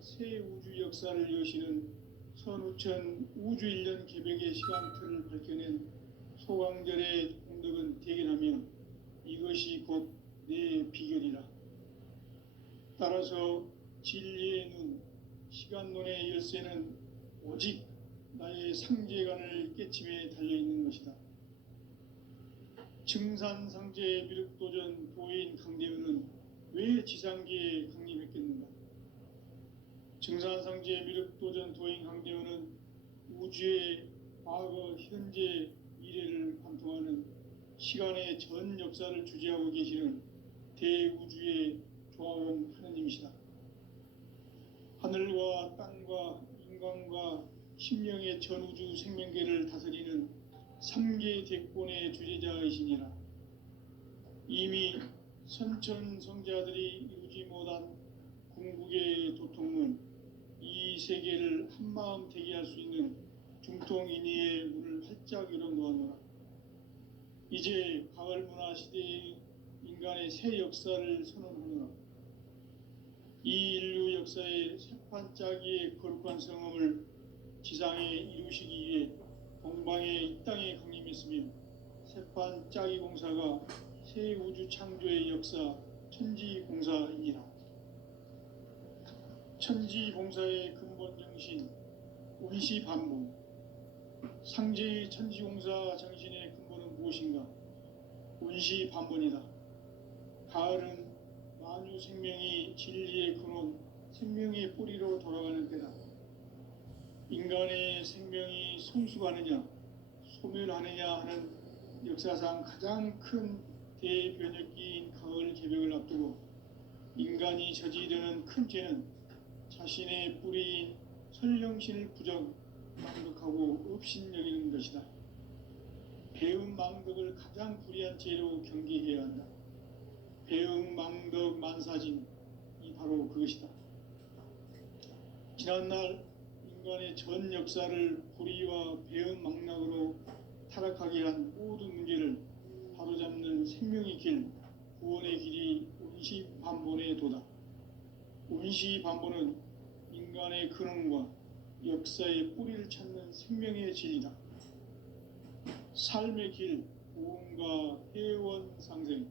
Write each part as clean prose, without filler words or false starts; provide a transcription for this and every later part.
새 우주 역사를 여시는 선우천 우주일년 개벽의 시간틀을 밝혀낸 소강절의 공덕은 대견하며 이것이 곧 내 비결이라. 따라서 진리의 눈, 시간론의 열쇠는 오직 나의 상제관을 깨침에 달려있는 것이다. 증산상제 미륵도전 도인 강대우는 왜 지상계에 강림했겠는가? 증산상제 미륵도전 도인 강대우는 우주의 과거, 현재, 미래를 관통하는 시간의 전 역사를 주재하고 계시는 대우주의 조화원 하느님이시다. 하늘과 땅과 인간과 심령의 전우주 생명계를 다스리는 3계 대권의 주제자이시니라. 이미 선천성자들이 이루지 못한 궁극의 도통문, 이 세계를 한마음 되게 할 수 있는 중통인의의 문을 활짝 열어놓았노라. 이제 가을문화 시대의 인간의 새 역사를 선언하노라. 이 인류 역사의 새판짜기의 거룩한 성험을 지상에 이루시기 위해 동방의 이 땅에 강림했으며 새판짜기 공사가 새 우주 창조의 역사 천지공사이니라. 천지공사의 근본 정신 운시반복. 상제의 천지공사 정신의 근본은 무엇인가? 운시반본이다. 가을은 만유 생명이 진리의 근원, 생명의 뿌리로 돌아가는 때다. 인간의 생명이 성숙하느냐, 소멸하느냐 하는 역사상 가장 큰 대변혁기인 가을 개벽을 앞두고 인간이 저지르는 큰 죄는 자신의 뿌리인 설령신을 부정, 망덕하고 업신여기는 것이다. 배음 망덕을 가장 불의한 죄로 경계해야 한다. 배음 망덕 만사진이 바로 그것이다. 지난날 인간의 전 역사를 불의와 배음 망락으로 타락하게 한 모든 문제를 바로잡는 생명의 길, 구원의 길이 운시반본의 도다. 운시반본은 인간의 근원과 역사의 뿌리를 찾는 생명의 진리다. 삶의 길, 고음과 회원 상생.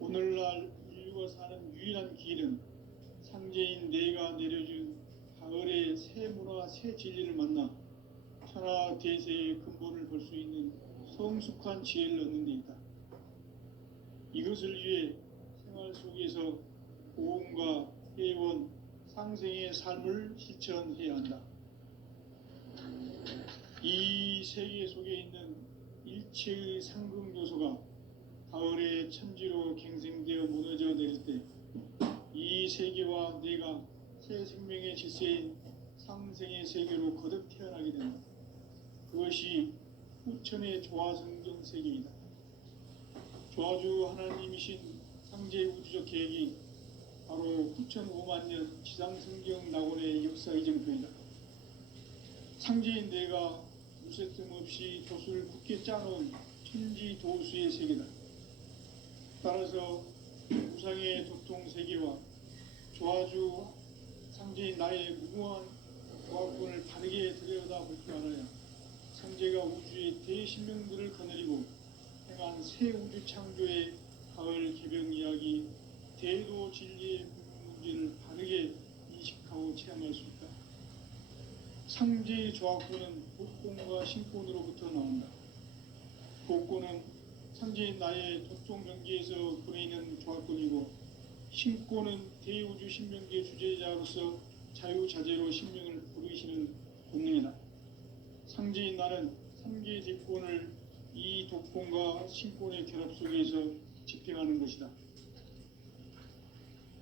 오늘날 인류가 사는 유일한 길은 상제인 내가 내려준 가을의 새 문화, 새 진리를 만나 천하 대세의 근본을 볼 수 있는 성숙한 지혜를 얻는 데 있다. 이것을 위해 생활 속에서 고음과 회원, 상생의 삶을 실천해야 한다. 이 세계 속에 있는 일체의 상금 요소가 가을의 천지로 갱생되어 무너져 내릴 때 이 세계와 내가 새 생명의 질서인 상생의 세계로 거듭 태어나게 된다. 그것이 후천의 조화성경 세계이다. 조화주 하나님이신 상제 우주적 계획이 바로 후천 5만 년 지상성경 낙원의 역사 이정표이다. 상제인 내가 무쇠 틈 없이 도수를 굳게 짜놓은 천지 도수의 세계다. 따라서 우상의 도통 세계와 조화주 상제인 나의 무모한 조합군을 바르게 들여다볼 줄 알아야 상제가 우주의 대신명들을 거느리고 행한 새 우주 창조의 가을 개벽 이야기, 대도 진리의 문제를 바르게 인식하고 체험할 수 있다. 상제의 조합군은 복권과 신권으로부터 나온다. 복권은 상제인 나의 도통 경계에서 보내는 조합군이고, 신권은 대우주 신명계 주제자로서 자유자재로 신명을 부르시는 본능이다. 상제인 나는 3계 대권을 이 독권과 신권의 결합 속에서 집행하는 것이다.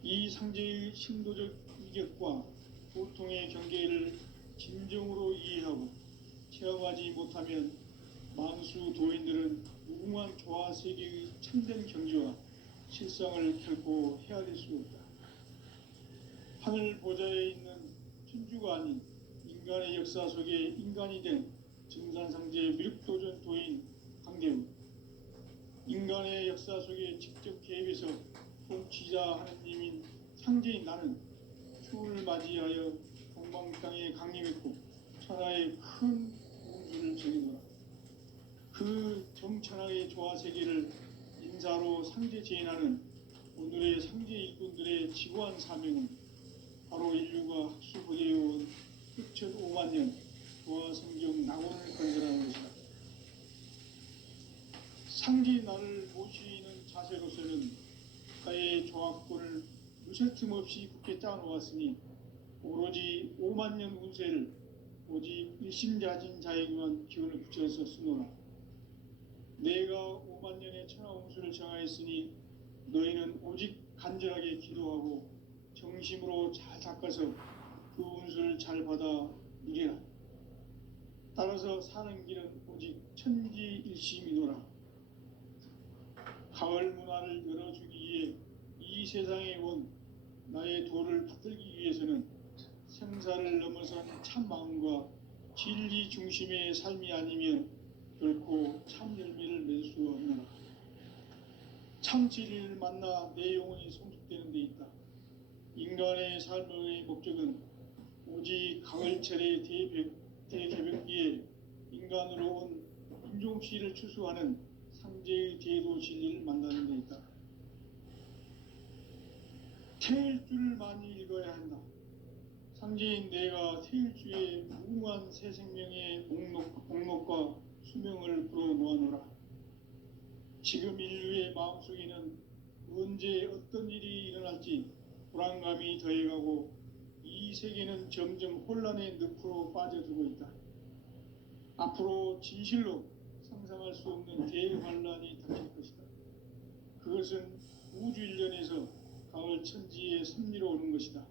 이 상제의 신도적 이격과 보통의 경계를 진정으로 이해하고 체험하지 못하면 만수 도인들은 무궁한 조화 세계의 참된 경지와 실상을 결코 헤아릴 수 없다. 하늘 보좌에 있는 천주가 아닌 인간의 역사 속에 인간이 된 증산상제 미륵도전 도인 강대우. 인간의 역사 속에 직접 개입해서 통치자 하느님인 상제인 나는 추운을 맞이하여 동방 땅에 강림했고 천하의 큰 홍수를 정해놓으라. 그 정천하의 조화 세계를 인사로 상제 제인하는 오늘의 상제 일꾼들의 지구한 사명은 바로 인류가 학수부대해온 흑천 5만 년 조화 성경 낙원을 건설하는 것이다. 상제 나를 모시는 자세로서는 국가의 조합권을 무쇠틈 없이 굳게 짜놓았으니 오로지 5만 년 운세를 오직 일심자진 자에게만 기운을 붙여서 쓰노라. 내가 5만 년의 천하 운수를 정하였으니 너희는 오직 간절하게 기도하고 정심으로 잘 닦아서 그 운수를 잘 받아 누리라. 따라서 사는 길은 오직 천지일심이노라. 가을 문화를 열어주기 위해 이 세상에 온 나의 도를 받들기 위해서는 생사를 넘어선 참 마음과 진리 중심의 삶이 아니면 결코 참 열매를 맺을 수 없노라. 참 진리를 만나 내 영혼이 성숙되는 데 있다. 인간의 삶의 목적은 오직 가을철의 대개벽기에 인간으로 온 인종시를 추수하는 상제의 대도 진리를 만나는 데 있다. 태일주를 많이 읽어야 한다. 상제인 내가 태일주의 무궁한 새 생명의 목록과 수명을 풀어놓아노라. 지금 인류의 마음속에는 언제 어떤 일이 일어날지 불안감이 더해가고 이 세계는 점점 혼란의 늪으로 빠져들고 있다. 앞으로 진실로 상상할 수 없는 대환란이 닥칠 것이다. 그것은 우주 일련에서 가을 천지의 섭리로 오는 것이다.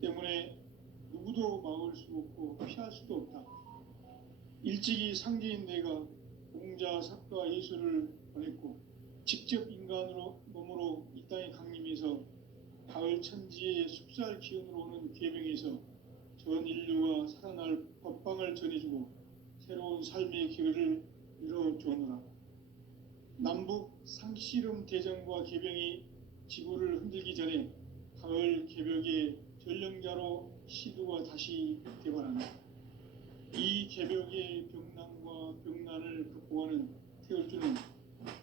때문에 누구도 막을 수 없고 피할 수도 없다. 일찍이 상제인 내가 공자, 석가, 예수를 보냈고 직접 인간으로 몸으로 이 땅에 강림해서 가을 천지의 숲살 기운으로 오는 계명에서 전 인류가 살아날 법방을 전해주고 새로운 삶의 기회를 열어주었노라. 남북 상씨름 대전과 계병이 지구를 흔들기 전에 가을 개벽의 전령자로 시두가 다시 개발한다. 이 개벽의 병난과 병난을 극복하는 태울주는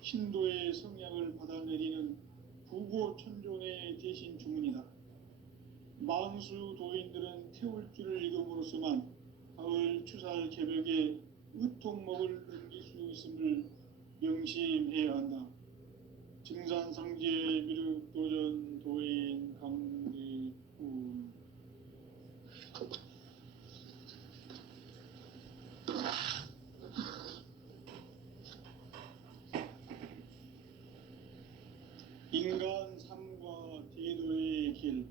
신도의 성향을 받아내리는 부고천존의 대신 주문이다. 만수 도인들은 태울주를 읽음으로써만 가을 추살 개벽의 의통목을 넘길 수 있음을 명심해야 한다. 증산상제 미륵도전 도인 강대군. 인간 삶과 대도의 길.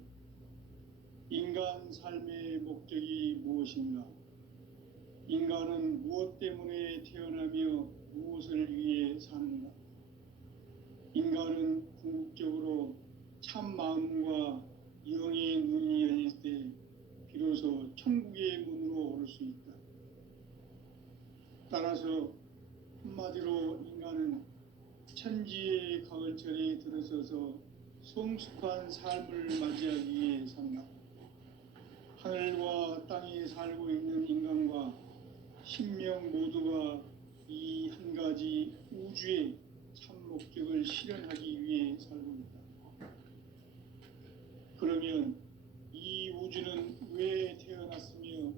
인간 삶의 목적이 무엇인가? 인간은 무엇 때문에 태어나며 무엇을 위해 사는가? 인간은 궁극적으로 참 마음과 영의 눈이 열릴 때 비로소 천국의 문으로 오를 수 있다. 따라서 한마디로 인간은 천지의 가을철에 들어서서 성숙한 삶을 맞이하기 위해 산다. 하늘과 땅에 살고 있는 인간과 신명 모두가 이 한 가지 우주의 참 목적을 실현하기 위해 살고 있다. 그러면 이 우주는 왜 태어났으며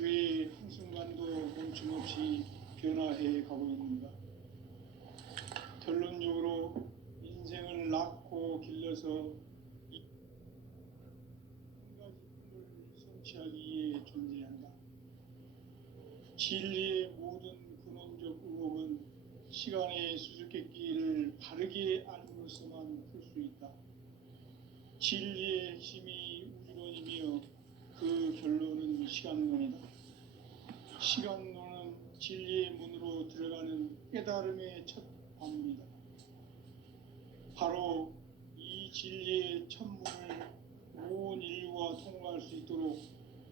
왜 한순간도 멈춤없이 변화해 가고 있는가? 결론적으로 인생을 낳고 길러서 이 한 가지 꿈을 성취하기 위해 존재한다. 진리의 모든 근원적 의혹은 시간의 수수께끼를 바르게 알므로서만 풀 수 있다. 진리의 핵심이 우주론이며 그 결론은 시간론이다. 시간론은 진리의 문으로 들어가는 깨달음의 첫 관문이다. 바로 이 진리의 첫 문을 온 인류가 통과할 수 있도록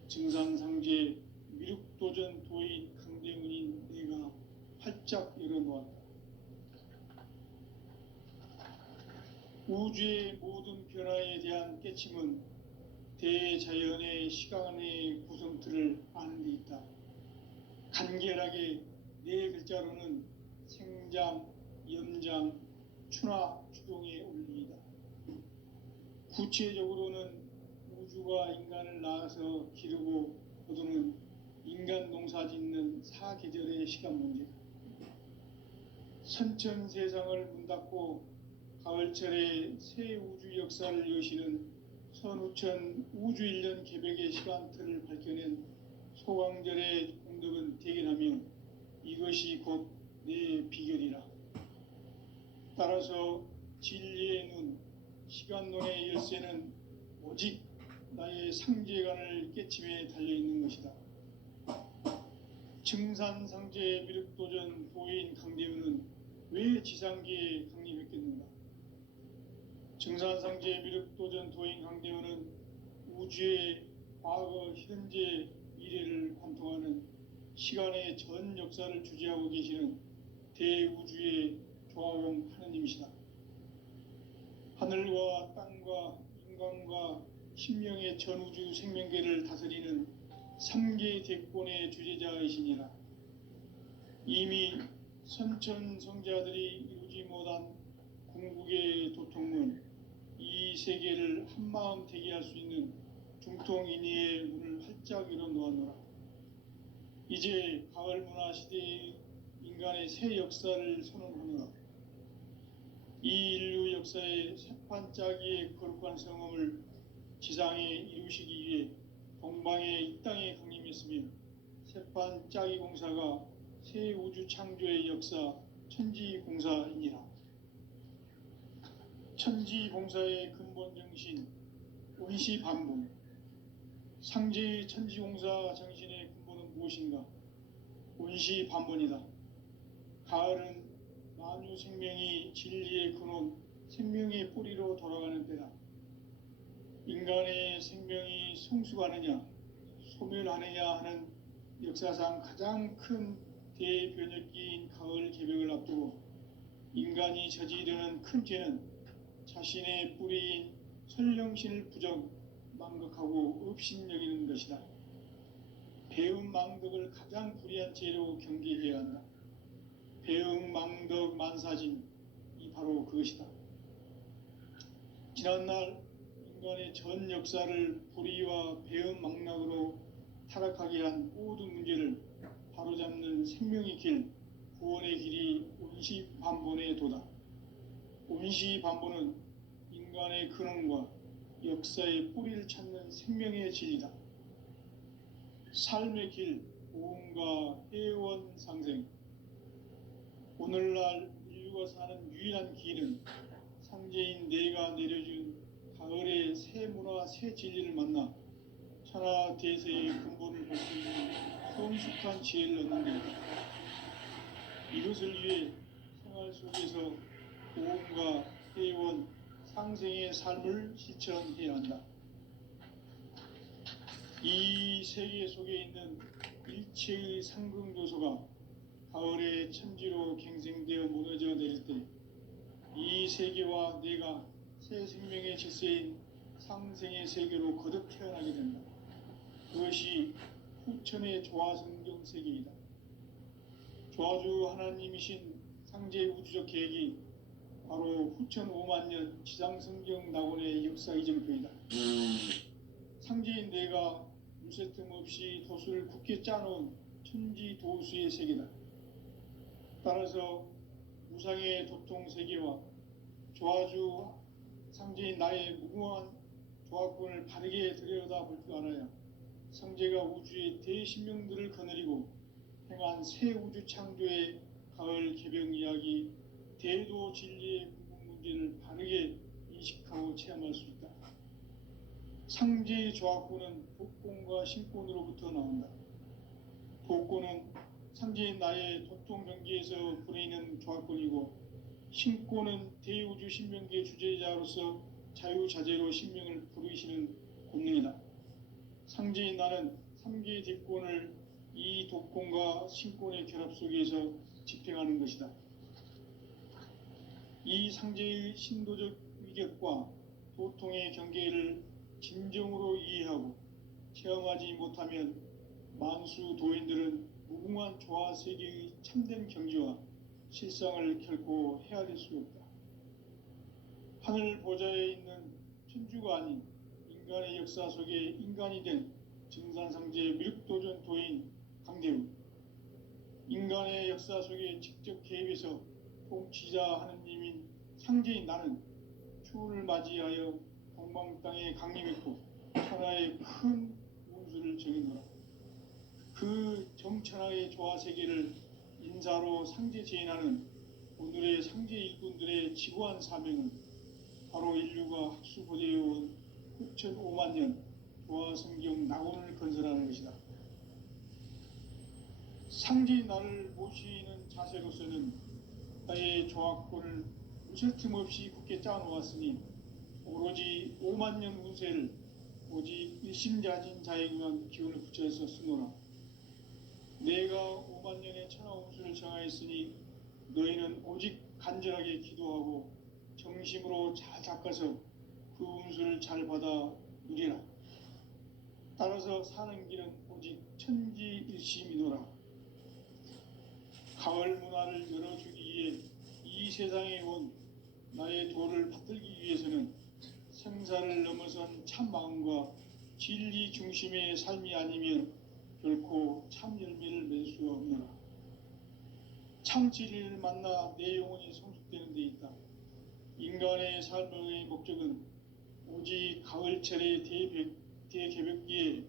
증산상제 미륵도전 도인 강대문인 내가 활짝 열어놓았다. 우주의 모든 변화에 대한 깨침은 대자연의 시간의 구성틀을 아는 데 있다. 간결하게 네 글자로는 생장, 염장, 추나 추동의 원리이다. 구체적으로는 우주가 인간을 낳아서 기르고 거두는 인간 농사 짓는 사계절의 시간 문제다. 선천 세상을 문 닫고 가을철에 새 우주 역사를 여시는 선우천 우주일년 개벽의 시간틀을 밝혀낸 소강절의 공덕은 대견하며 이것이 곧 내 비결이라. 따라서 진리의 눈, 시간론의 열쇠는 오직 나의 상제관을 깨침에 달려있는 것이다. 증산상제 미륵도전 도인 강대우는 왜 지상계에 강림했겠는가? 증산상제 미륵도전 도인 강대우는 우주의 과거, 현재, 미래를 관통하는 시간의 전 역사를 주재하고 계시는 대우주의 조화원 하느님이시다. 하늘과 땅과 인간과 신명의 전우주 생명계를 다스리는 3계 대권의 주재자이시니라. 이미 선천성자들이 이루지 못한 궁극의 도통은 이 세계를 한마음 되게 할 수 있는 중통인의의 문을 활짝 열어 놓았노라. 이제 가을 문화 시대의 인간의 새 역사를 선언하노라. 이 인류 역사의 새판짜기의 거룩한 성음을 지상에 이루시기 위해 동방의 이 땅에 강림했으며 새판짜기 공사가 새 우주 창조의 역사 천지공사이니라. 천지공사의 근본 정신 원시반복. 상제의 천지공사 정신의 근본은 무엇인가? 원시반복이다. 가을은 만유 생명이 진리의 근원, 생명의 뿌리로 돌아가는 때다. 인간의 생명이 성숙하느냐, 소멸하느냐 하는 역사상 가장 큰 대변혁기인 가을 개벽을 앞두고 인간이 저지르는 큰 죄는 자신의 뿌리인 설령신을 부정, 망극하고 업신여기는 것이다. 배움 망덕을 가장 불의한 죄로 경계해야 한다. 배움 망덕 만사짐이 바로 그것이다. 지난날 인간의 전 역사를 불의와 배움 망락으로 타락하게 한 모든 문제를 바로잡는 생명의 길, 구원의 길이 온시반본의 도다. 온시반본은 인간의 근원과 역사의 뿌리를 찾는 생명의 진리다. 삶의 길, 보험과 회원 상생. 오늘날 인류가 사는 유일한 길은 상제인 내가 내려준 가을의 새 문화, 새 진리를 만나 천하 대세의 근본을 볼 수 있는 성숙한 지혜를 얻는 것이다. 이것을 위해 생활 속에서 보험과 회원, 상생의 삶을 실천해야 한다. 이 세계 속에 있는 일체의 상승조소가 가을의 천지로 갱생되어 무너져 내릴 때 이 세계와 내가 새 생명의 질서인 상생의 세계로 거듭 태어나게 된다. 그것이 후천의 조화성경 세계이다. 조화주 하나님이신 상제 우주적 계획이 바로 후천 5만 년 지상성경 낙원의 역사 이정표이다. 상제인 내가 물새틈 없이 도수를 굳게 짜놓은 천지 도수의 세계다. 따라서 무상의 도통 세계와 조화주 상제인 나의 무궁한 조화권을 바르게 들여다볼 줄 알아야 상제가 우주의 대신명들을 거느리고 행한 새 우주 창조의 가을 개벽 이야기, 대도 진리의 궁극 문제를 바르게 인식하고 체험할 수 있다. 상제의 조화권은 복권과 신권으로부터 나온다. 복권은 상제인 나의 도통 경계에서 부리는 조화권이고, 신권은 대우주 신명계 주제자로서 자유자재로 신명을 부르시는 권능이다. 상제인 나는 3개 뒷권을 이 독권과 신권의 결합 속에서 집행하는 것이다. 이 상제의 신도적 위격과 도통의 경계를 진정으로 이해하고 체험하지 못하면 만수 도인들은 무궁한 조화 세계의 참된 경지와 실상을 결코 헤아릴 수 없다. 하늘 보좌에 있는 천주가 아닌 인간의 역사 속에 인간이 된 증산상제 미륵도전 도인 강대우, 인간의 역사 속에 직접 개입해서 통치자 하느님인 상제인 나는 추운을 맞이하여 동방 땅에 강림했고 천하의 큰 운수를 정해놓아 그 정천하의 조화 세계를 인사로 상제 제인하는 오늘의 상제 일꾼들의 지구한 사명은 바로 인류가 학수고대해온 흑천 5만 년 조화 성경 낙원을 건설하는 것이다. 상제인 나를 모시는 자세로서는 나의 조화권을 무쇠 틈 없이 굳게 짜놓았으니 오로지 5만 년 운세를 오직 일심자진 자에게만 기운을 붙여서 쓰노라. 내가 5만 년의 천하 운수를 정하였으니 너희는 오직 간절하게 기도하고 정심으로 잘 닦아서 그 운수를 잘 받아 누리라. 따라서 사는 길은 오직 천지일심이노라. 가을 문화를 열어주기 위해 이 세상에 온 나의 도를 받들기 위해서는 생사를 넘어선 참 마음과 진리 중심의 삶이 아니면 결코 참 열매를 맺을 수 없노라. 참 진리를 만나 내 영혼이 성숙되는 데 있다. 인간의 삶의 목적은 오직 가을철의 대개벽기에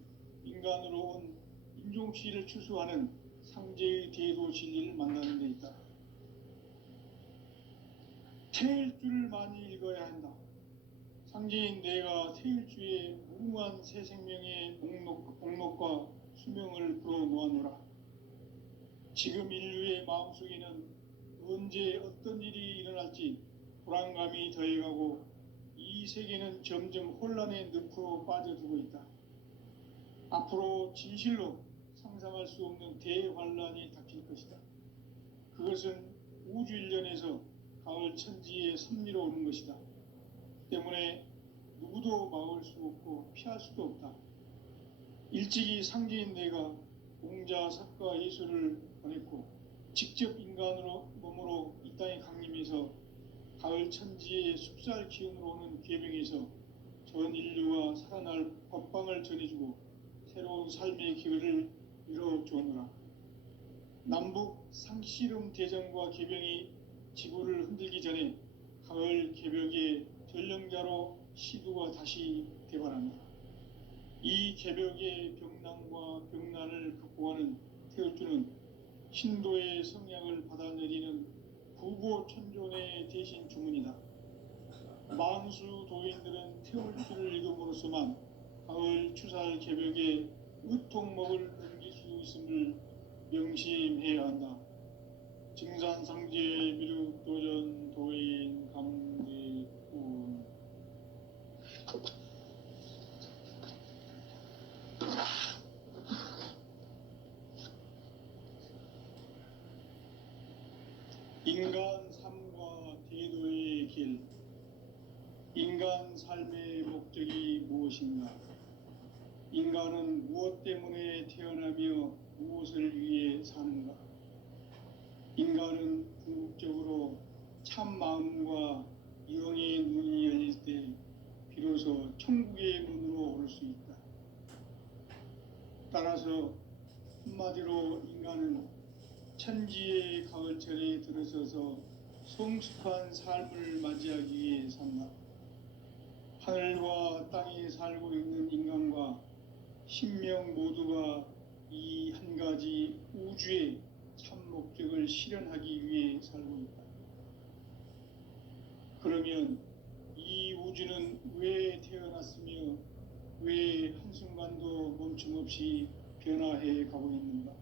인간으로 온 인종씨를 추수하는 상제의 대도 진리를 만나는 데 있다. 태일주를 많이 읽어야 한다. 상제인 내가 태일주의 무궁한 새 생명의 목록과 수명을 풀어놓아노라. 지금 인류의 마음속에는 언제 어떤 일이 일어날지 불안감이 더해가고 이 세계는 점점 혼란의 늪으로 빠져들고 있다. 앞으로 진실로 상상할 수 없는 대환란이 닥칠 것이다. 그것은 우주 일련에서 가을 천지의 섭리로 오는 것이다. 때문에 누구도 막을 수 없고 피할 수도 없다. 일찍이 상제인 내가 공자, 석가, 예수를 보냈고 직접 인간으로 몸으로 이 땅에 강림해서 가을 천지의 숲살 기운으로 오는 계명에서 전 인류가 살아날 법방을 전해주고 새로운 삶의 기회를 이뤄주었노라. 남북 상씨름 대전과 개병이 지구를 흔들기 전에 가을 개벽의 전령자로 시두가 다시 개발합니다. 이 개벽의 병난과 병난을 극복하는 태울주는 신도의 성향을 받아내리는 구고천존의 대신 주문이다. 만수 도인들은 태울주를 읽음으로써만 가을 추살 개벽의 의통목을 넘길 수 있음을 명심해야 한다. 증산상제 미륵도전 도인 강대훈. 인간 삶과 대도의 길. 인간 삶의 목적이 무엇인가? 인간은 무엇 때문에 태어나며 무엇을 위해 사는가? 인간은 궁극적으로 참 마음과 영의 눈이 열릴 때 비로소 천국의 문으로 오를 수 있다. 따라서 한마디로 인간은 천지의 가을철에 들어서서 성숙한 삶을 맞이하기 위해 산다. 하늘과 땅에 살고 있는 인간과 신명 모두가 이 한 가지 우주의 참 목적을 실현하기 위해 살고 있다. 그러면 이 우주는 왜 태어났으며 왜 한순간도 멈춤없이 변화해 가고 있는가?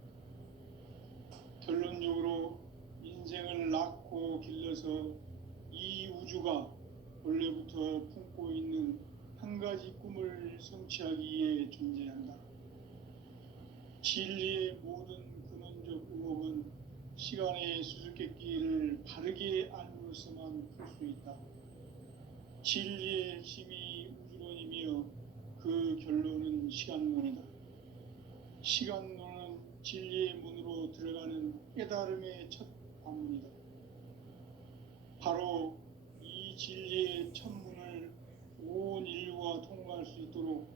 결론적으로 인생을 낳고 길러서 이 우주가 원래부터 품고 있는 한 가지 꿈을 성취하기 위해 존재한다. 진리의 모든 근원적 의혹은 시간의 수수께끼를 바르게 알므로서만 풀 수 있다. 진리의 핵심이 우주론이며 그 결론은 시간론이다. 시간론은 진리의 문으로 들어가는 깨달음의 첫 관문이다. 바로 이 진리의 첫 문을 온 인류가 통과할 수 있도록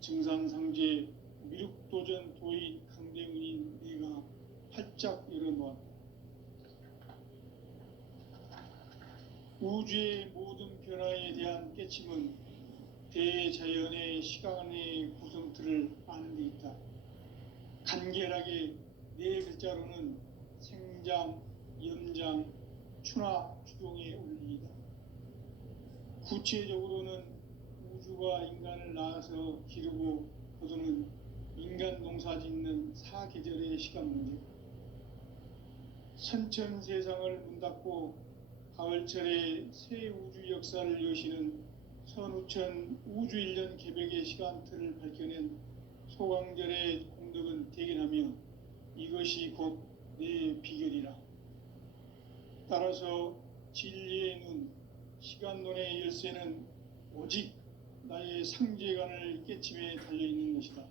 증산상제 미륵도전 도인 강대훈인 내가 활짝 열어놓았다. 우주의 모든 변화에 대한 깨침은 대자연의 시간의 구성틀을 아는 데 있다. 간결하게 네 글자로는 생장, 염장, 추나 추동의 원리이다. 구체적으로는 우주가 인간을 낳아서 기르고 거두는 인간 농사 짓는 사계절의 시간 문제, 선천 세상을 문 닫고 가을철에 새 우주 역사를 여시는 선우천 우주 1년 개벽의 시간틀을 밝혀낸 소강절의 공덕은 대견하며 이것이 곧 내 비결이라. 따라서 진리의 눈, 시간론의 열쇠는 오직 나의 상제관을 깨침에 달려있는 것이다.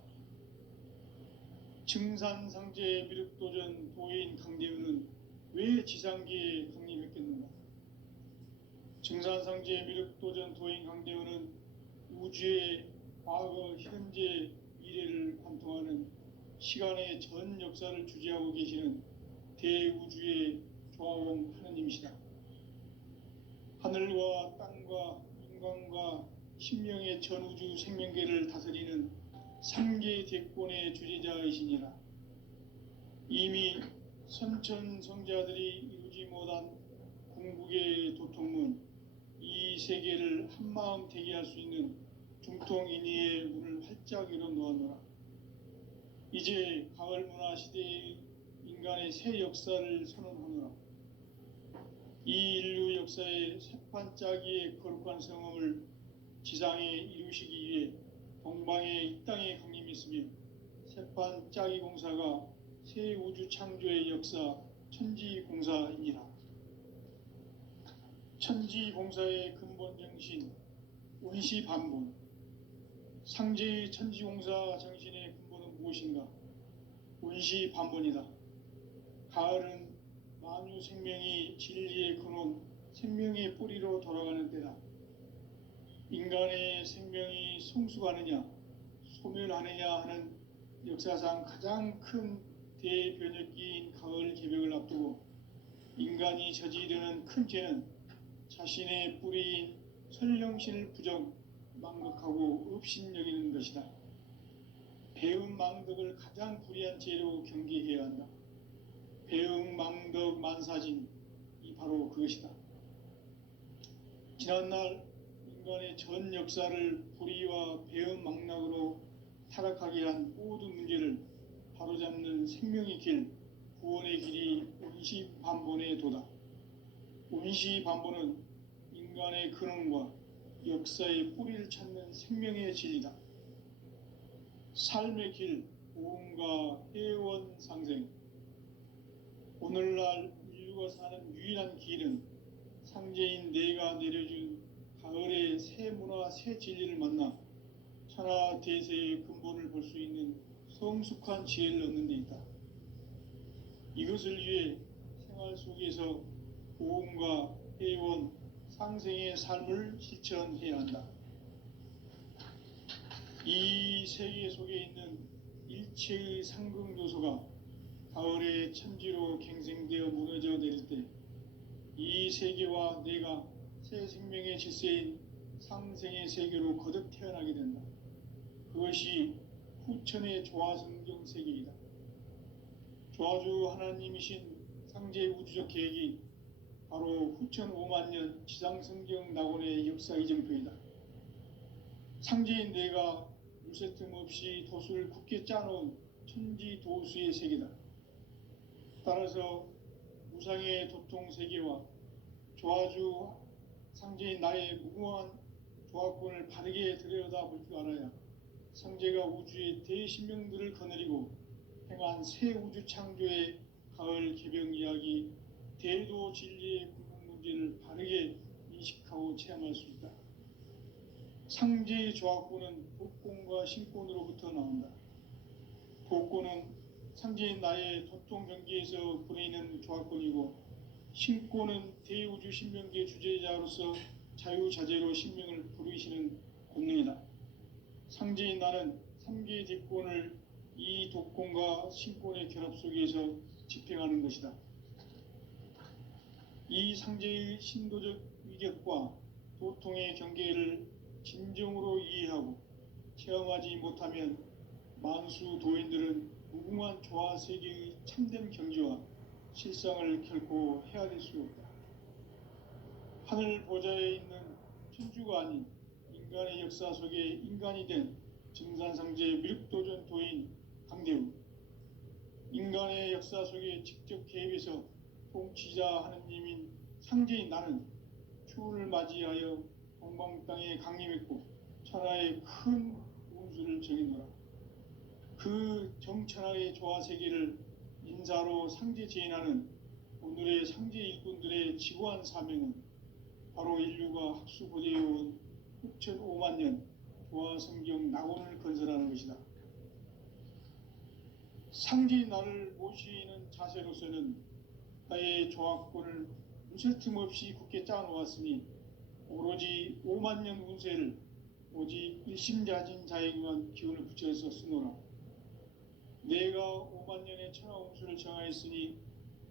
증산상제 미륵도전 도인 강대훈은 왜 지상기에 강림했겠는가? 증산상제 미륵도전 도인 강대훈은 우주의 과거, 현재, 미래를 관통하는 시간의 전 역사를 주재하고 계시는 대우주의 조화공 하느님이시다. 하늘과 땅과 인간과 신명의 전우주 생명계를 다스리는 삼계 대권의 주재자이시니라. 이미 선천 성자들이 이루지 못한 궁극의 도통문, 이 세계를 한마음 되게 할 수 있는 중통인의의 문을 활짝 열어놓았노라. 이제 가을 문화 시대의 인간의 새 역사를 선언하노라. 이 인류 역사의 새판짜기의 거룩한 성음을 지상에 이루시기 위해 동방의 이 땅에 강림했으며 새판짜기 공사가 새 우주 창조의 역사 천지공사이니라. 천지공사의 근본 정신 운시반본, 상제의 천지공사 정신의 근본은 무엇인가? 운시반본이다. 가을은 만유 생명이 진리의 근원, 생명의 뿌리로 돌아가는 때다. 인간의 생명이 성숙하느냐, 소멸하느냐 하는 역사상 가장 큰 대변혁기인 가을 개벽을 앞두고 인간이 저지르는 큰 죄는 자신의 뿌리인 설령신을 부정, 망극하고 업신여기는 것이다. 배음 망덕을 가장 불의한 죄로 경계해야 한다. 배음 망덕 만사진, 이 바로 그것이다. 지난날 인간의 전 역사를 불의와 배음 망락으로 타락하게 한 모든 문제를 바로잡는 생명의 길, 구원의 길이 운시반본의 도다. 운시반본은 인간의 근원과 역사의 뿌리를 찾는 생명의 진리다. 삶의 길, 보험과 회원 상생. 오늘날 인류가 사는 유일한 길은 상제인 내가 내려준 가을의 새 문화, 새 진리를 만나 천하 대세의 근본을 볼 수 있는 성숙한 지혜를 얻는 데 있다. 이것을 위해 생활 속에서 보험과 회원, 상생의 삶을 실천해야 한다. 이 세계 속에 있는 일체의 상극 요소가 가을의 천지로 갱생되어 무너져 내릴 때 이 세계와 내가 새 생명의 질서인 상생의 세계로 거듭 태어나게 된다. 그것이 후천의 조화성경 세계이다. 조화주 하나님이신 상제 우주적 계획이 바로 후천 5만년 지상성경 낙원의 역사 이정표이다. 상제인 내가 물새틈 없이 도수를 굳게 짜놓은 천지 도수의 세계다. 따라서 무상의 도통 세계와 조화주 상제인 나의 무궁한 조화권을 바르게 들여다볼 줄 알아야 상제가 우주의 대신명들을 거느리고 행한 새 우주 창조의 가을 개벽 이야기, 대도 진리의 궁극 문제를 바르게 인식하고 체험할 수 있다. 상제의 조합구는 복권과 신권으로부터 나온다. 복권은 상제인 나의 도통 경계에서 부르는 조합권이고, 신권은 대우주 신명기의 주제자로서 자유자재로 신명을 부르시는 권능이다. 상제인 나는 3개의 대권을 이 독권과 신권의 결합 속에서 집행하는 것이다. 이 상제의 신도적 위격과 도통의 경계를 진정으로 이해하고 체험하지 못하면 만수 도인들은 무궁한 조화 세계의 참된 경지와 실상을 결코 헤아릴 수 없다. 하늘 보좌에 있는 천주가 아닌 인간의 역사 속에 인간이 된 증산상제 미륵도전 도인 강대우, 인간의 역사 속에 직접 개입해서 통치자 하느님인 상제인 나는 추운을 맞이하여 동방 땅에 강림했고 천하의 큰 운수를 정해노라. 그 정천하의 조화 세계를 인사로 상제 제인하는 오늘의 상제 일꾼들의 지구한 사명은 바로 인류가 학수고대해온 6,500만 년 조화 성경 낙원을 건설하는 것이다. 상제인 나를 모시는 자세로서는 나의 조합권을 무쇠틈 없이 굳게 짜놓았으니 오로지 5만 년 운세를 오직 일심자진 자에게만 기운을 붙여서 쓰노라. 내가 5만 년의 천하 운수를 정하였으니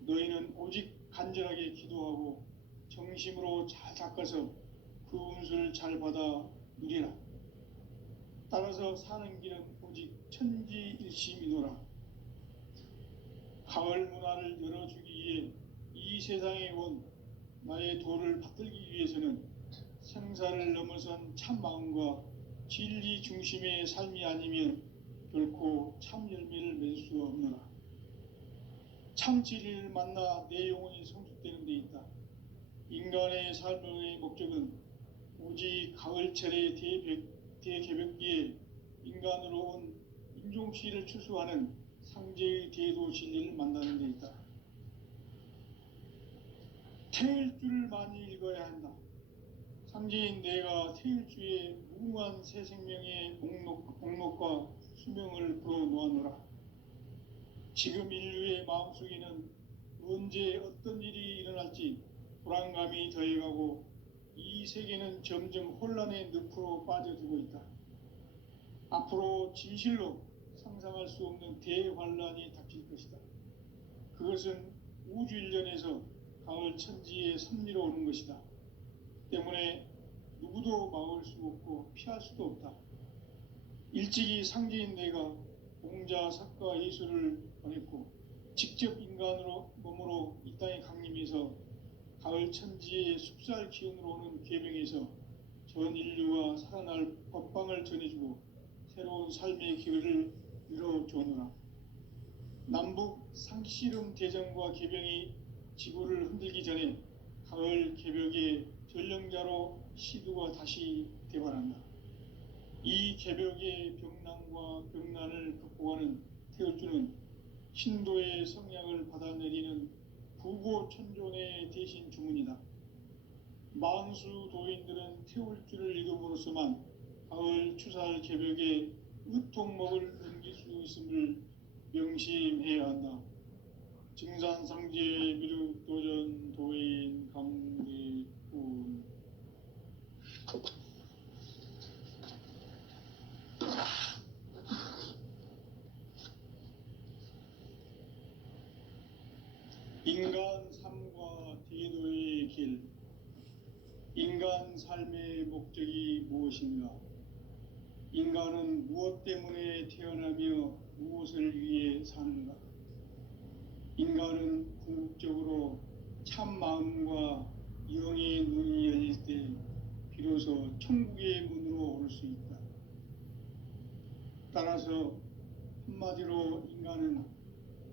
너희는 오직 간절하게 기도하고 정심으로 잘 닦아서 그 운수를 잘 받아 누리라. 따라서 사는 길은 오직 천지일심이노라. 가을 문화를 열어주기 위해 이 세상에 온 나의 도를 받들기 위해서는 생사를 넘어선 참 마음과 진리 중심의 삶이 아니면 결코 참 열매를 맺을 수 없노라. 참 진리를 만나 내 영혼이 성숙되는 데 있다. 인간의 삶의 목적은 오직 가을철의 대개벽기에 인간으로 온 인종시를 추수하는 상제의 대도 진리를 만나는 데 있다. 태일주를 많이 읽어야 한다. 상제인 내가 태일주의 무궁한 새 생명의 목록과 수명을 불어놓아노라. 지금 인류의 마음속에는 언제 어떤 일이 일어날지 불안감이 더해가고 이 세계는 점점 혼란의 늪으로 빠져들고 있다. 앞으로 진실로 상상할 수 없는 대환란이 닥칠 것이다. 그것은 우주 일련에서 가을 천지에 섭리로 오는 것이다. 때문에 누구도 막을 수 없고 피할 수도 없다. 일찍이 상제인 내가 공자, 석가, 예수를 보냈고 직접 인간으로 몸으로 이 땅에 강림해서 가을 천지의 숲살 기운으로 오는 계명에서 전 인류가 살아날 법방을 전해주고 새로운 삶의 기회를 열어주노라. 남북 상씨름 대전과 개병이 지구를 흔들기 전에 가을 개벽의 전령자로 시두가 다시 대발한다. 이 개벽의 병난과 병난을 극복하는 태울주는 신도의 성량을 받아내리는 부고천존의 대신 주문이다. 만수 도인들은 태울주를 읽음으로써만 가을 추살 개벽의 의통목을 넘길 수 있음을 명심해야 한다. 증산상제 미륵도전 도인 강대훈. 인간 삶과 대도의 길. 인간 삶의 목적이 무엇인가? 인간은 무엇 때문에 태어나며 무엇을 위해 사는가? 인간은 궁극적으로 참 마음과 영의 눈이 열릴 때 비로소 천국의 문으로 올 수 있다. 따라서 한마디로 인간은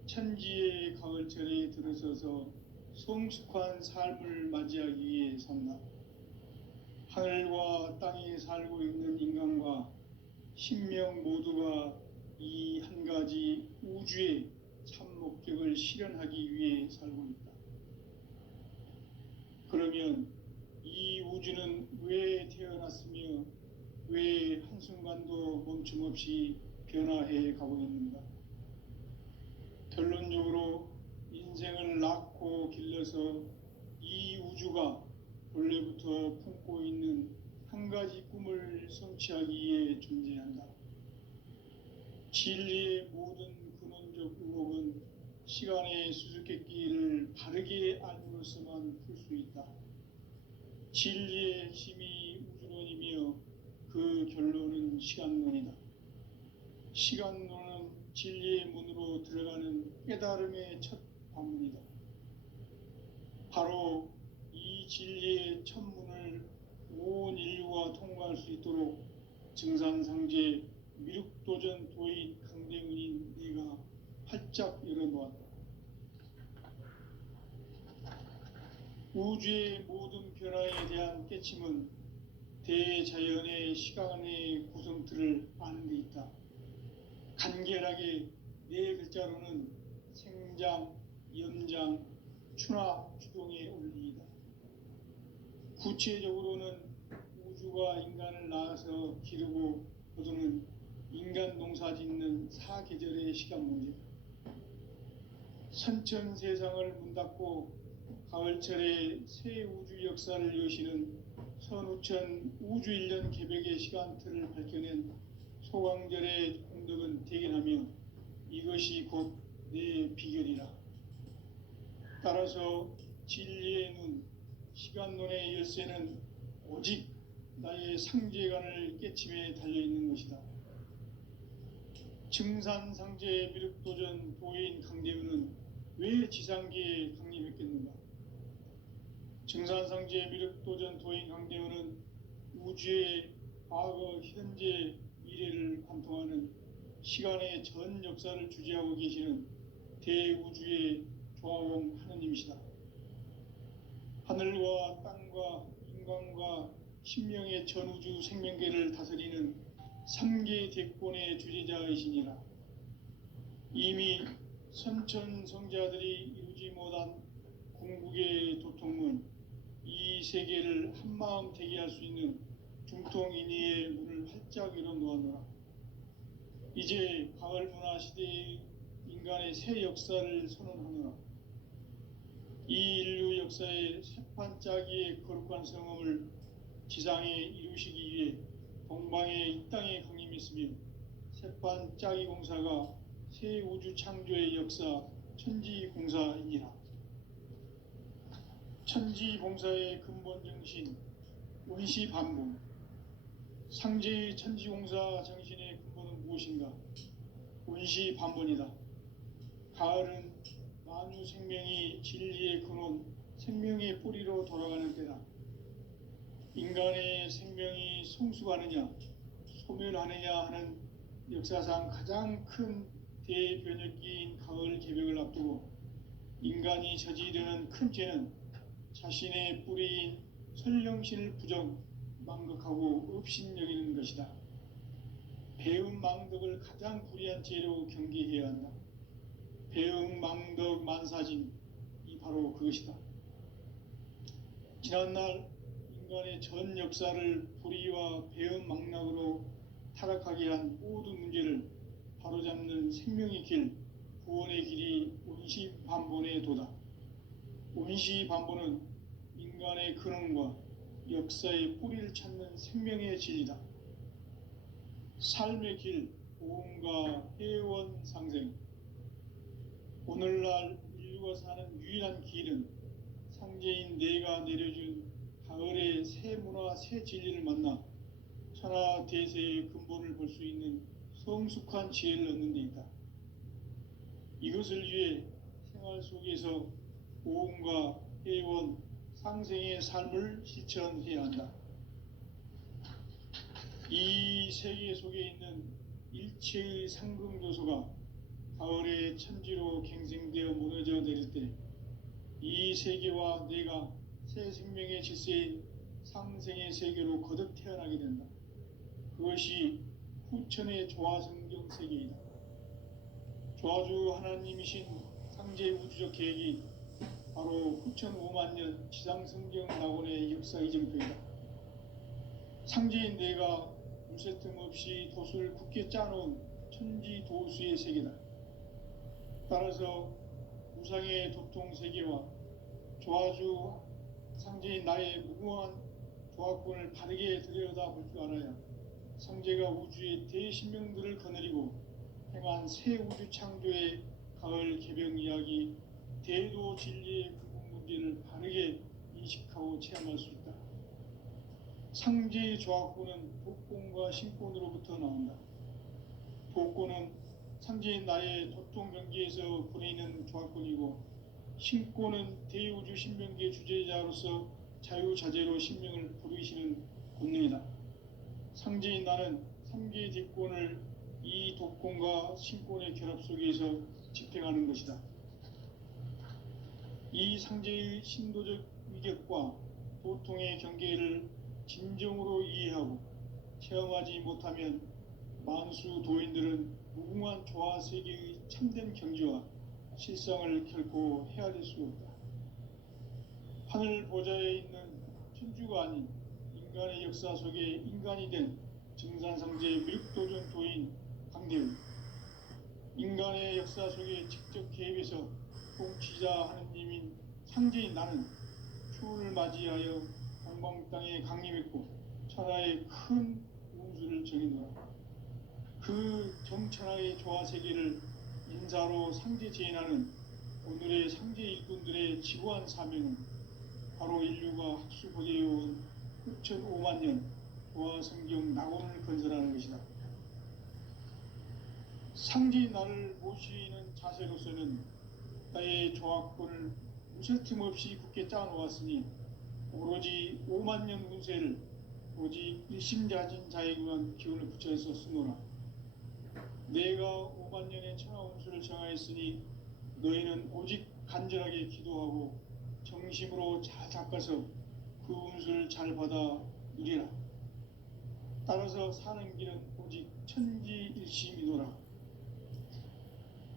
천지의 가을철에 들어서서 성숙한 삶을 맞이하기 위해 산다. 하늘과 땅에 살고 있는 인간과 신명 모두가 이 한 가지 우주의 참 목적을 실현하기 위해 살고 있다. 그러면 이 우주는 왜 태어났으며 왜 한순간도 멈춤 없이 변화해 가고 있는가? 결론적으로 인생을 낳고 길러서 이 우주가 본래부터 품고 있는 한 가지 꿈을 성취하기 위해 존재한다. 진리의 모든 근원적 의혹은 시간의 수수께끼를 바르게 알므로서만 풀 수 있다. 진리의 핵심이 우주론이며 그 결론은 시간론이다. 시간론은 진리의 문으로 들어가는 깨달음의 첫 관문이다. 바로 이 진리의 첫 문을 온 인류가 통과할 수 있도록 증산상제 미륵도전 도인 강대은인 네가 활짝 열어놓았다. 우주의 모든 변화에 대한 깨침은 대자연의 시간의 구성틀을 아는 데 있다. 간결하게 네 글자로는 생장, 연장, 추나 추동의 원리이다. 구체적으로는 우주가 인간을 낳아서 기르고 거두는 인간 농사 짓는 사계절의 시간 문제, 선천 세상을 문 닫고 가을철에 새 우주 역사를 여시는 선우천 우주 1년 개벽의 시간틀을 밝혀낸 소강절의 공덕은 대견하며 이것이 곧 내 비결이라. 따라서 진리의 눈, 시간론의 열쇠는 오직 나의 상제관을 깨침에 달려있는 것이다. 증산상제 미륵도전 도인 강대우는 왜 지상계에 강림했겠는가? 증산상제 미륵도전 도인 강대우는 우주의 과거, 현재, 미래를 관통하는 시간의 전 역사를 주재하고 계시는 대우주의 조화공 하느님이시다. 하늘과 땅과 인간과 신명의 전우주 생명계를 다스리는 3계 대권의 주재자이시니라. 이미 선천성자들이 이루지 못한 궁극의 도통문, 이 세계를 한마음 되게 할 수 있는 중통인의의 문을 활짝 열어놓았노라. 이제 가을문화 시대의 인간의 새 역사를 선언하노라. 이 인류 역사의 새판짜기의 거룩한 성험을 지상에 이루시기 위해 동방의 이 땅에 강림했으며 새판짜기 공사가 새 우주 창조의 역사 천지공사이니라. 천지봉사의 근본 정신 운시반복. 상제의 천지공사 정신의 근본은 무엇인가? 운시반본이다. 가을은 만유 생명이 진리의 근원, 생명의 뿌리로 돌아가는 때다. 인간의 생명이 성숙하느냐, 소멸하느냐 하는 역사상 가장 큰 대변혁기인 가을 개벽을 앞두고 인간이 저지르는 큰 죄는 자신의 뿌리인 선령신을 부정, 망극하고 업신여기는 것이다. 배음 망덕을 가장 불의한 죄로 경계해야 한다. 배음 망덕 만사진, 이 바로 그것이다. 지난날 인간의 전 역사를 불의와 배음 망락으로 타락하게 한 모든 문제를 바로잡는 생명의 길, 구원의 길이 운시반본의 도다. 운시반본은 인간의 근원과 역사의 뿌리를 찾는 생명의 진리다. 삶의 길, 보험과 회원 상생. 오늘날 인류가 사는 유일한 길은 상제인 내가 내려준 가을의 새 문화, 새 진리를 만나 천하 대세의 근본을 볼 수 있는 성숙한 지혜를 얻는 데 있다. 이것을 위해 생활 속에서 보험과 회원, 상생의 삶을 실천해야 한다. 이 세계 속에 있는 일체의 상승조소가 가을의 천지로 갱생되어 무너져 내릴 때 이 세계와 내가 새 생명의 질서인 상생의 세계로 거듭 태어나게 된다. 그것이 후천의 조화성경 세계이다. 조화주 하나님이신 상제 우주적 계획이 바로 후천 5만 년 지상성경 낙원의 역사 이정표이다. 상제인 내가 무쇠틈 없이 돛을 굳게 짜놓은 천지도수의 세계다. 따라서 우상의 도통 세계와 조화주 상제인 나의 무궁한 조합권을 바르게 들여다볼 줄 알아야 성제가 우주의 대신명들을 거느리고 행한 새 우주 창조의 가을 개병 이야기, 대도 진리의 근본 문제를 바르게 인식하고 체험할 수 있다. 상제의 조합권은 복권과 신권으로부터 나온다. 복권은 상제인 나의 도통 경계에서 보내는 조합권이고, 신권은 대우주 신명기의 주제자로서 자유자재로 신명을 부르시는 권능이다. 상제인 나는 상계의 뒷권을 이 독권과 신권의 결합 속에서 집행하는 것이다. 이 상제의 신도적 위격과 도통의 경계를 진정으로 이해하고 체험하지 못하면 만수 도인들은 무궁한 조화 세계의 참된 경지와 실상을 결코 헤아릴 수 없다. 하늘 보좌에 있는 천주가 아닌 인간의 역사 속에 인간이 된 증산상제 미륵도전 도인 강대우, 인간의 역사 속에 직접 개입해서 통치자 하느님인 상제인 나는 추운을 맞이하여 동방 땅에 강림했고 천하의 큰 운수를 정해놓아 그 정천하의 조화세계를 인사로 상제 제인하는 오늘의 상제 일꾼들의 지구한 사명은 바로 인류가 학수고대해온 흑천 5만 년 조화성경 낙원을 건설하는 것이다. 상제인 나를 모시는 자세로서는 나의 조합권을 무쇠틈 없이 굳게 짜놓았으니 오로지 5만 년 운세를 오직 일심자진 자에게만 기운을 붙여서 쓰노라. 내가 5만 년의 천하 운수를 정하였으니 너희는 오직 간절하게 기도하고 정심으로 잘 닦아서 그 운수를 잘 받아 누리라. 따라서 사는 길은 오직 천지일심이노라.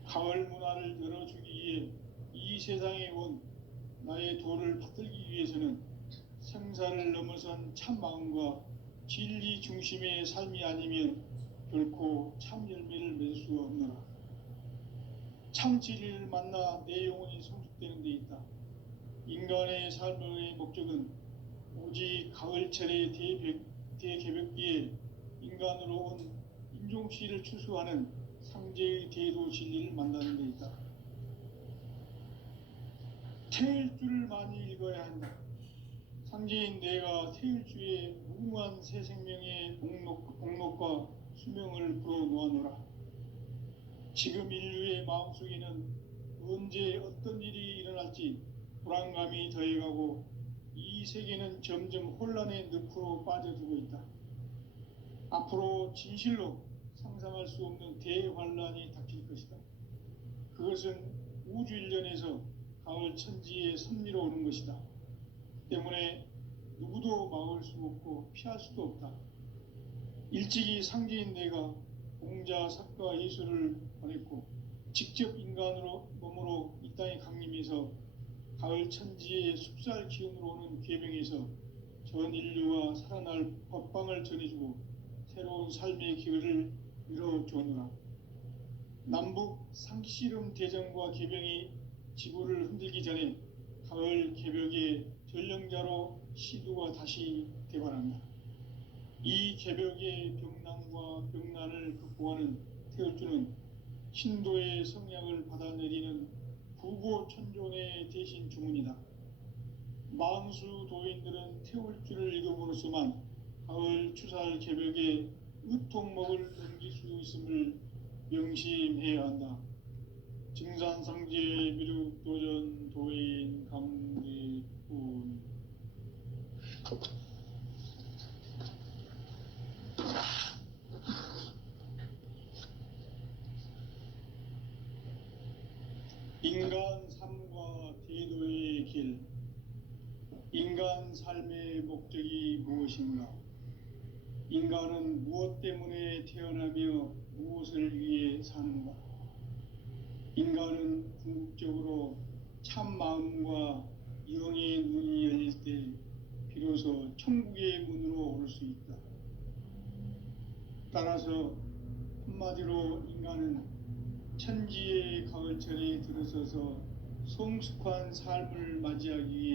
가을 문화를 열어주기 위해 이 세상에 온 나의 도를 받들기 위해서는 생사를 넘어선 참 마음과 진리 중심의 삶이 아니면 결코 참 열매를 맺을 수 없노라. 참 진리를 만나 내 영혼이 성숙되는 데 있다. 인간의 삶의 목적은 오직 가을철의 대개벽기에 인간으로 온 인종시를 추수하는 상제의 대도 진리를 만나는 데 있다. 태일주를 많이 읽어야 한다. 상제인 내가 태일주의 무궁한 새 생명의 목록과 수명을 불어놓아노라. 지금 인류의 마음속에는 언제 어떤 일이 일어날지 불안감이 더해가고 이 세계는 점점 혼란의 늪으로 빠져들고 있다. 앞으로 진실로 상상할 수 없는 대환란이 닥칠 것이다. 그것은 우주 일련에서 가을 천지의 섭리로 오는 것이다. 때문에 누구도 막을 수 없고 피할 수도 없다. 일찍이 상제인 내가 공자, 석가, 예수를 보냈고 직접 인간으로 몸으로 이 땅에 강림해서 가을 천지의 숲살 기운으로 오는 계명에서 전 인류가 살아날 법방을 전해주고 새로운 삶의 기회를 열어주노라. 남북 상씨름 대전과 계병이 지구를 흔들기 전에 가을 개벽의 전령자로 시두가 다시 대발한다. 이 개벽의 병난과 병난을 극복하는 태울주는 신도의 성량을 받아내리는 구고천존의 대신 주문이다. 만수 도인들은 태울주를 읽음으로써만 가을 추살 개벽의 의통목을 넘길 수 있음을 명심해야 한다. 증산상제 미륵도전 도인 강대훈. 인간 삶과 대도의 길. 인간 삶의 목적이 무엇인가? 인간은 무엇 때문에 태어나며 무엇을 위해 사는가? 인간은 궁극적으로 참 마음과 영의 눈이 열릴 때 비로소 천국의 문으로 올 수 있다. 따라서 한마디로 인간은 천지의 가을철에 들어서서 성숙한 삶을 맞이하기 위해